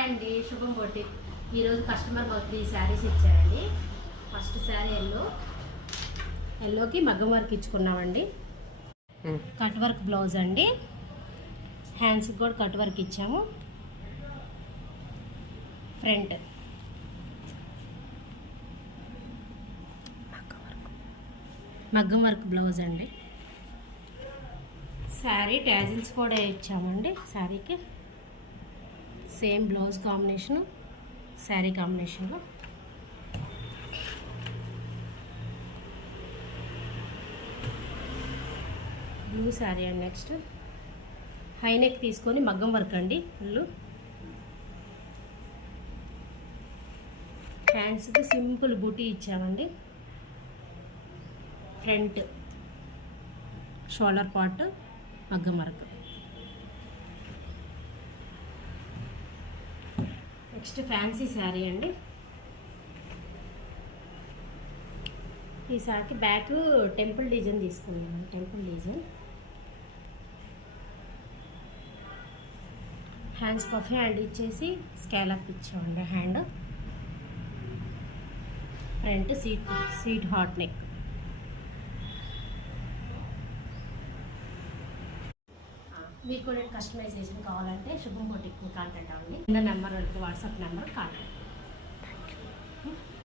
హాయ్ అండి, శుభం బొటిక్. ఈరోజు కస్టమర్ మాకు 3 శారీస్ ఇచ్చారండి. ఫస్ట్ శారీ ఎల్లోకి మగ్గం వర్క్ ఇచ్చుకున్నామండి. కట్ వర్క్ బ్లౌజ్ అండి. హ్యాండ్స్కి కూడా కట్ వర్క్ ఇచ్చాము. ఫ్రంట్ మగ్గం వర్క్ బ్లౌజ్ అండి. శారీ ట్యాజిల్స్ కూడా ఇచ్చామండి. శారీకి సేమ్ బ్లౌజ్ కాంబినేషను, శారీ కాంబినేషన్లో. బ్లూ శారీ అండి. నెక్స్ట్ హై నెక్ తీసుకొని మగ్గం వర్క్ అండి. ఫుల్ హ్యాండ్స్కి సింపుల్ బూటీ ఇచ్చామండి. ఫ్రంట్ షోల్డర్ పార్ట్ మగ్గం వర్క్. నెక్స్ట్ ఫ్యాన్సీ శారీ అండి. ఈ శారీకి బ్యాక్ టెంపుల్ డిజైన్ తీసుకున్నాను. Temple design. Hands puff hand ఇచ్చేసి స్కాలప్ ఇచ్చామండి. Hand front seat hot neck. మీకు కూడా కస్టమైజేషన్ కావాలంటే శుభం బొటిక్ని కాంటాక్ట్ అవ్వండి. Number WhatsApp number contact.